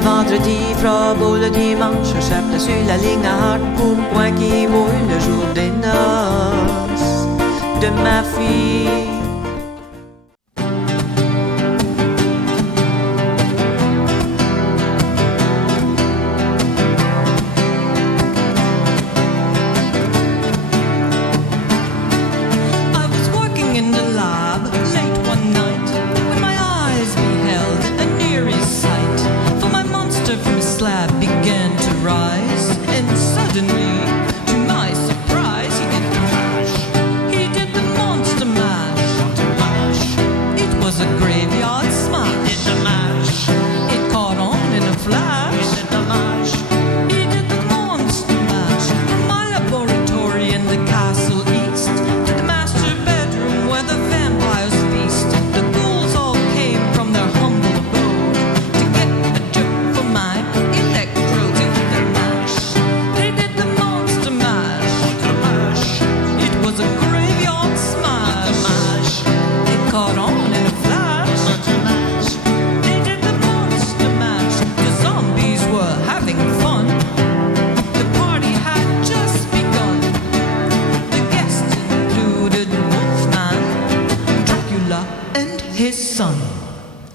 le vendredi fra beau le dimanche, je chape sur la ligne à hard pour le point qui mouille le jour des noces de ma fille. Began to rise, and suddenly, to my surprise, he did the mash. He did the monster mash. It was a graveyard smash. He did the mash. It caught on in a flash. He did the mash. He did the monster mash. From my laboratory in the castle east to the master bedroom where the vampires feast. The ghouls all came from their humble abode to get a joke for my his son.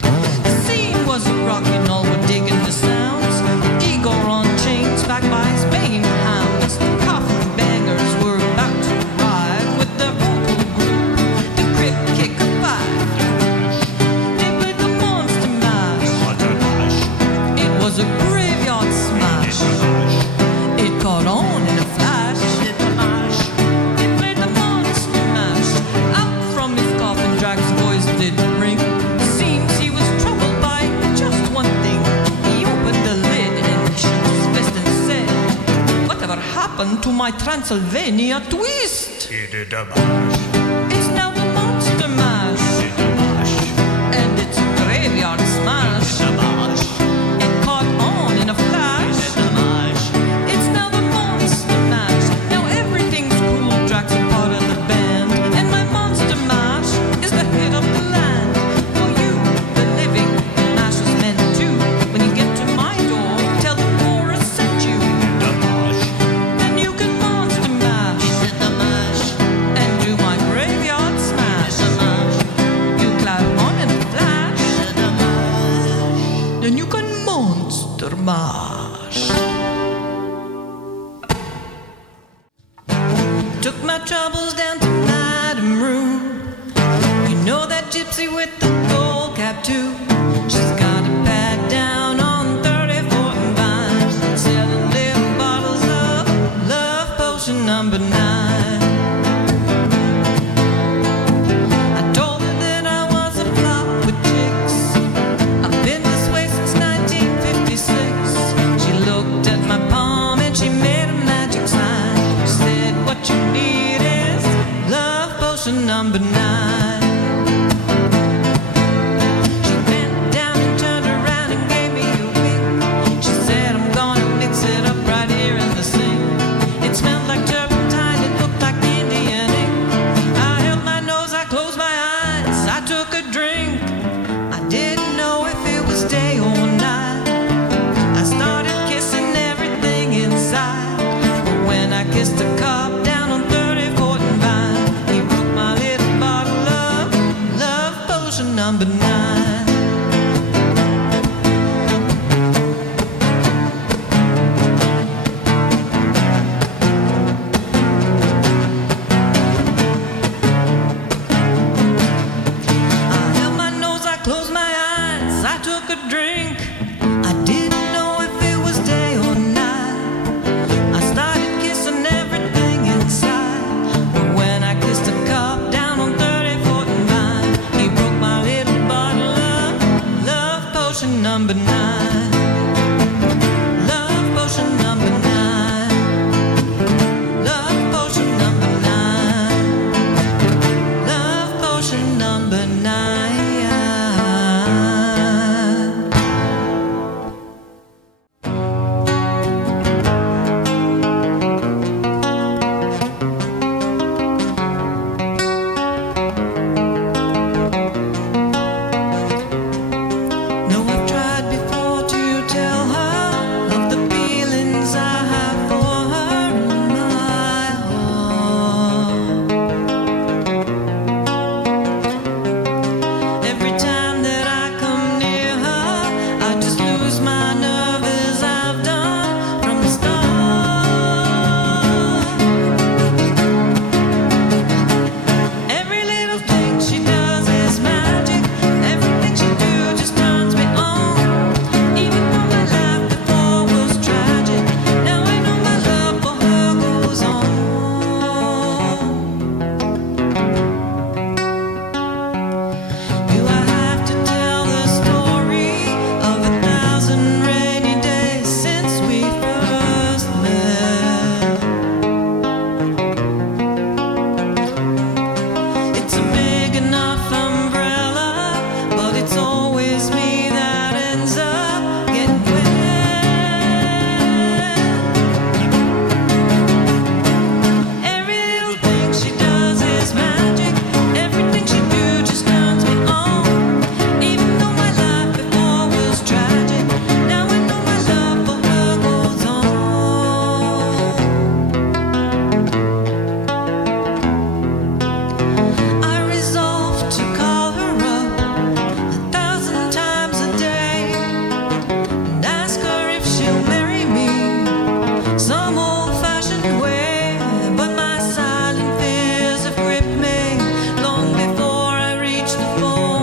The scene was rocking, all were digging the sounds. Igor on chains, backed by his baying hounds. The coffin bangers were about to arrive with their vocal group, the Crypt Kicker Five. They played the monster mash. It was a graveyard smash. It caught on in a flash. They played the monster mash. Out from his coffin, Drax's voice did ring. Seems he was troubled by just one thing. He opened the lid and shook his fist and said, "Whatever happened to my Transylvania twist?" He did a mash. It's now the monster mash. He did a mash. And it's a graveyard smash. He did a mash. It caught on in a flash. He did a mash. It's now the monster mash. Now everything's cool. Drax a part of the band, and my monster mash is the hit of the land. For you, the living, mash is meant to. When you get to my door, tell the chorus sent you. He did a mash. Then you can monster mash. He did a mash. And do my graveyard smash. He did a mash. You clap on in a flash. He did a mash. Then you can monster mash. Took my troubles down to Madame Room. You know that gypsy with the gold cap too. She's got a bag down on 34th and Vine, selling little bottles of love potion number 9. I told her that I was a flop with chicks. I've been this way since 1956. She looked at my palm and she made a magic sign. She said, "What you need is love potion number 9." She bent down and turned around and gave me a wink. She said, "I'm gonna mix it up right here in the sink." It smelled like turpentine, it looked like Indian ink. I held my nose, I closed my eyes, I took a drink. I didn't know if it was day or night. I started kissing everything inside. But when I kissed a cop down on 34th and Vine, he broke my little bottle of love potion number 9. I held my nose, I closed my eyes, I took a drink. I didn't know if it was day or night. I started kissing everything inside. But when I kissed a cop down on 34th and Vine, he broke my little bottle of love potion number 9. Love potion number 9. Love potion number 9. Love potion number 9. No, I've tried before to tell for